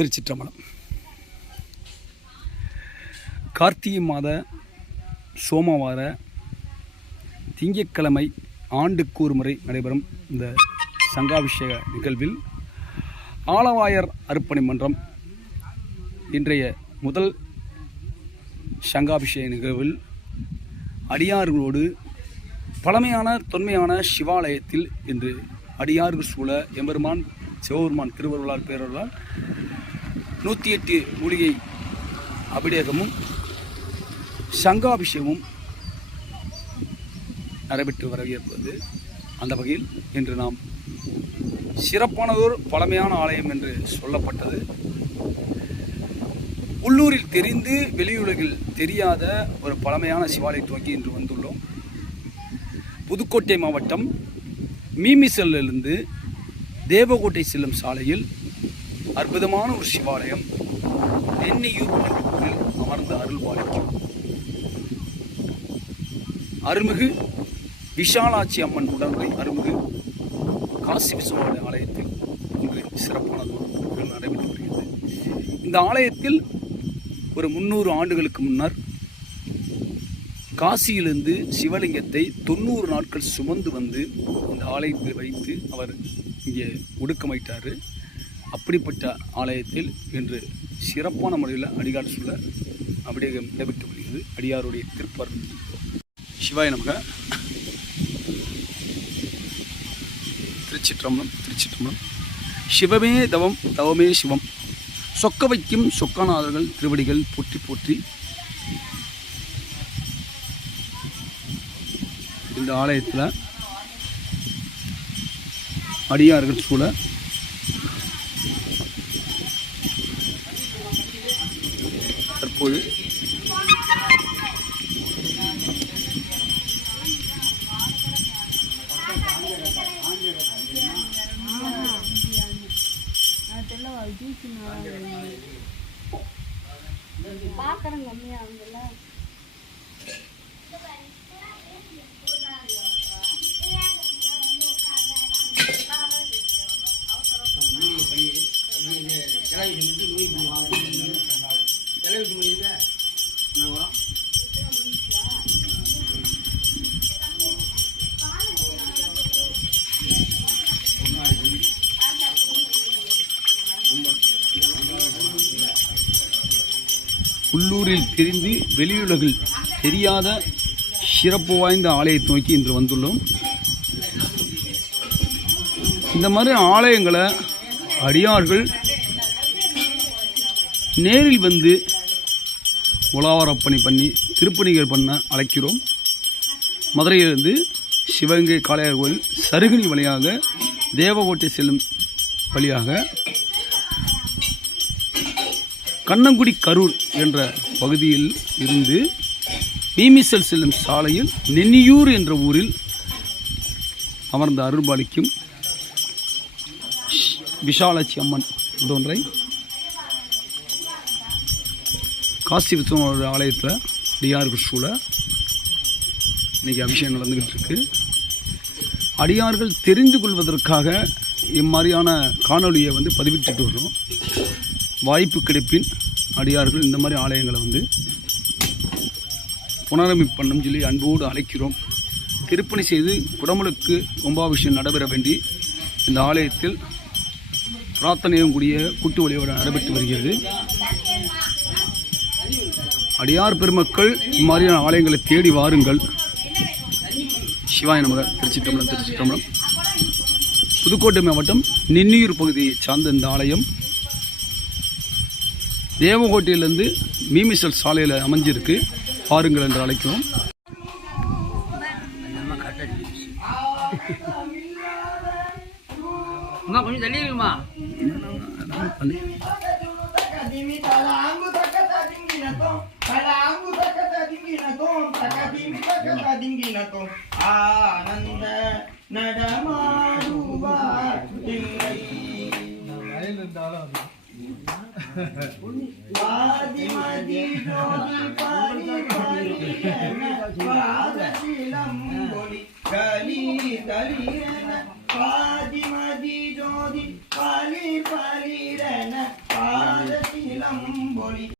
திருச்சிற்றம்பலம். கார்த்திகை மாத சோமவார திங்கட்கிழமை ஆண்டுக்கு ஒரு முறை நடைபெறும் இந்த சங்காபிஷேக நிகழ்வில் ஆலவாயர் அர்ப்பணி மன்றம் இன்றைய முதல் சங்காபிஷேக நிகழ்வில் அடியார்களோடு பழமையான தொன்மையான சிவாலயத்தில் இன்று அடியார்கள் சூழ எம்பெருமான் சிவபெருமான் திருவருளால் பேரருளால் நூற்றி எட்டு மூலிகை அபிடேகமும் சங்காபிஷேகமும் நடைபெற்று வரவேற்பது அந்த வகையில் இன்று நாம் சிறப்பானதோர் பழமையான ஆலயம் என்று சொல்லப்பட்டது. உள்ளூரில் தெரிந்து வெளியுலகில் தெரியாத ஒரு பழமையான சிவாலயத்தை நோக்கி இன்று வந்துள்ளோம். புதுக்கோட்டை மாவட்டம் மீமிசல்லிருந்து தேவகோட்டை செல்லும் சாலையில் அற்புதமான ஒரு சிவாலயம் தென்னியூர் ஊரில் அமர்ந்து அருள் பாலிக்கும். அருள்மிகு விஷாலாட்சி அம்மன் உடனுரை அருள்மிகு காசி விஸ்வநாத ஆலயத்தில் இன்று சிறப்பானது நடைபெற்று வருகிறது. இந்த ஆலயத்தில் ஒரு முந்நூறு ஆண்டுகளுக்கு முன்னர் காசியிலிருந்து சிவலிங்கத்தை தொண்ணூறு நாட்கள் சுமந்து வந்து இந்த ஆலயத்தில் வைத்து அவர் இங்கே ஒடுக்கமைத்தார் அப்படிப்பட்ட ஆலயத்தில் இன்று சிறப்பான முறையில் அடிகார் சொல்ல அபிடேகம் நடைபெற்று வருகிறது அடியாருடைய திருப்பர் சிவாய நமக. திருச்சிற்றம்பலம் திருச்சிற்றம்பலம். சிவமே தவம் தவமே சிவம். சொக்க வைக்கும் சொக்கநாதர்கள் திருவடிகள் போற்றி போற்றி. இந்த ஆலயத்தில் அடியார்கள் சூழ தற்போது பார்க்குறேன் கம்மியாக உள்ளூரில் தெரிந்து வெளியுலகில் தெரியாத சிறப்பு வாய்ந்த ஆலயத்தை நோக்கி இன்று வந்துள்ளோம். இந்த மாதிரி ஆலயங்களை அடியார்கள் நேரில் வந்து உலாவரப்பணி பண்ணி திருப்பணிகள் பண்ண அழைக்கிறோம். மதுரையிலிருந்து சிவகங்கை காளையார் கோயில் சருகினி வழியாக தேவகோட்டை செல்லும் வழியாக கண்ணங்குடி கரூர் என்ற பகுதியில் இருந்து மீமிசல் செல்லும் சாலையில் நென்னியூர் என்ற ஊரில் அமர்ந்த அருள்பாலிக்கும் விஷாலாட்சி அம்மன் உடொன்றை காசி விஸ்வனோட ஆலயத்தில் அடியார் சூழ இன்றைக்கி அபிஷேகம் நடந்துக்கிட்டு இருக்கு. அடியார்கள் தெரிந்து கொள்வதற்காக இம்மாதிரியான காணொளியை வந்து பதிவிட்டுட்டு வர்றோம். வாய்ப்பு கிடைப்பின் அடியார்கள் இந்த மாதிரி ஆலயங்களை வந்து புனரமைப்பண்ணும் சொல்லி அன்போடு அழைக்கிறோம். திருப்பணி செய்து குடமுழுக்கு கும்பாபிஷேகம் நடைபெற வேண்டி இந்த ஆலயத்தில் பிரார்த்தனையும் கூடிய கூட்டு வழியோடு நடைபெற்று வருகிறது. அடியார் பெருமக்கள் இம்மாதிரியான ஆலயங்களை தேடி வாருங்கள். சிவாய நமக. திருச்சிட்டம்பலம் திருச்சிட்டம்பலம் புதுக்கோட்டை மாவட்டம் நின்னியூர் பகுதியை சார்ந்த இந்த ஆலயம் தேவகோட்டையிலேருந்து மீமிசல் சாலையில் அமைஞ்சிருக்கு. பாருங்கள் என்று அழைக்கிறோம். கொஞ்சம் தள்ளி இருக்குமா Takadimi talangu takadimi na to, talangu takadimi na to, takadimi takadimi na to. ஆனந்த நடமாடுவார் இல்லை ஆதிமதி ஜோதி பரி பரியன பாதசிலம் ஒளி கலி கலியன ஆதிமதி ஜோதி பரி பரிரன தம்பொலி